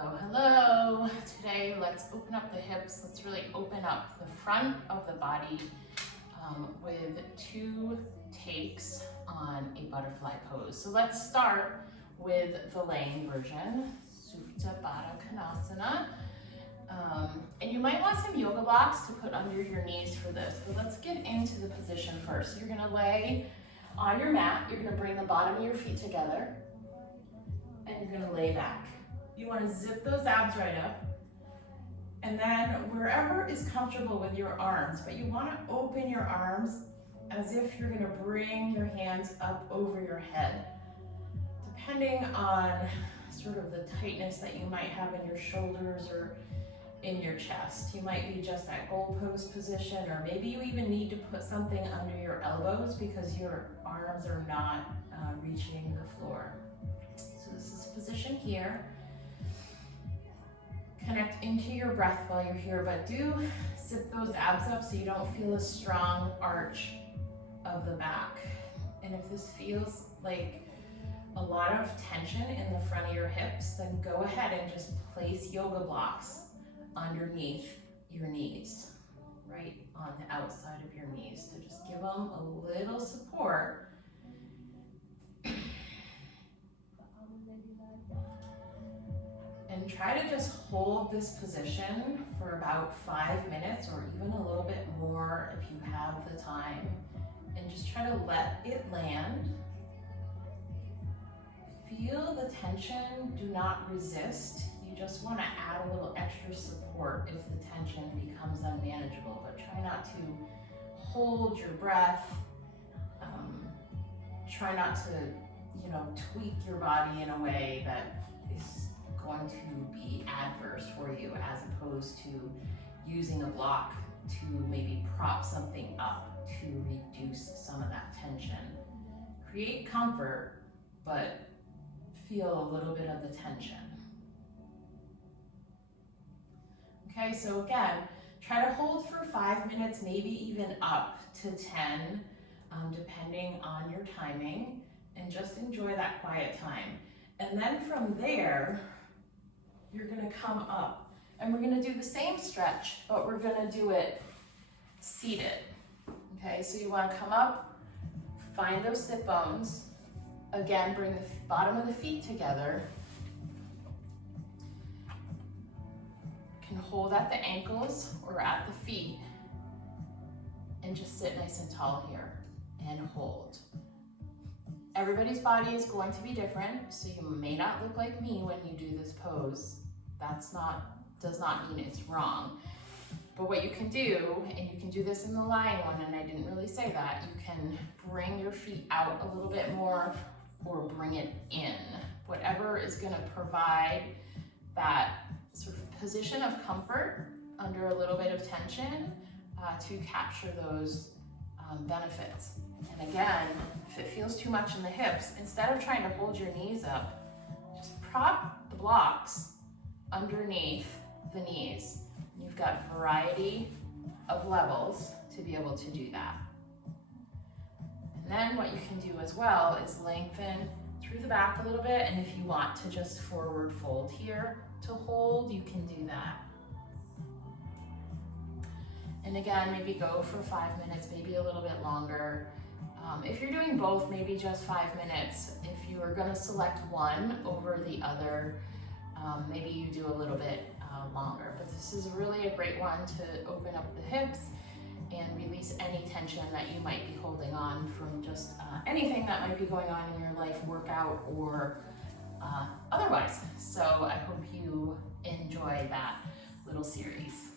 Hello, hello. Today, let's open up the hips. Let's really open up the front of the body with 2 takes on a butterfly pose. So let's start with the laying version, Supta, Bada, Konasana. And you might want some yoga blocks to put under your knees for this, but let's get into the position first. So you're gonna lay on your mat. You're gonna bring the bottom of your feet together, and you're gonna lay back. You wanna zip those abs right up, and then wherever is comfortable with your arms, but you wanna open your arms as if you're gonna bring your hands up over your head. Depending on sort of the tightness that you might have in your shoulders or in your chest. You might be just at goalpost position, or maybe you even need to put something under your elbows because your arms are not reaching the floor. So this is position here. Connect into your breath while you're here, but do zip those abs up so you don't feel a strong arch of the back. And if this feels like a lot of tension in the front of your hips, then go ahead and just place yoga blocks underneath your knees, right on the outside of your knees, to just give them a little support. And try to just hold this position for about 5 minutes or even a little bit more if you have the time. And just try to let it land. Feel the tension, do not resist. You just want to add a little extra support if the tension becomes unmanageable, but try not to hold your breath. Try not to, tweak your body in a way that is going to be adverse for you, as opposed to using a block to maybe prop something up to reduce some of that tension. Create comfort, but feel a little bit of the tension. Okay, so again, try to hold for 5 minutes, maybe even up to 10, depending on your timing, and just enjoy that quiet time. And then from there, you're gonna come up, and we're gonna do the same stretch, but we're gonna do it seated. Okay, so you wanna come up, find those sit bones. Again, bring the bottom of the feet together. You can hold at the ankles or at the feet, and just sit nice and tall here and hold. Everybody's body is going to be different, so you may not look like me when you do this pose. Does not mean it's wrong. But what you can do, and you can do this in the lying one, and I didn't really say that, you can bring your feet out a little bit more or bring it in. Whatever is gonna provide that sort of position of comfort under a little bit of tension to capture those benefits. And again, if it feels too much in the hips, instead of trying to hold your knees up, just prop the blocks underneath the knees. You've got variety of levels to be able to do that. And then what you can do as well is lengthen through the back a little bit, and if you want to just forward fold here to hold, you can do that. And again, maybe go for 5 minutes, maybe a little bit longer. If you're doing both, maybe just 5 minutes. If you are gonna select one over the other, maybe you do a little bit longer. But this is really a great one to open up the hips and release any tension that you might be holding on from just anything that might be going on in your life, workout or otherwise. So I hope you enjoy that little series.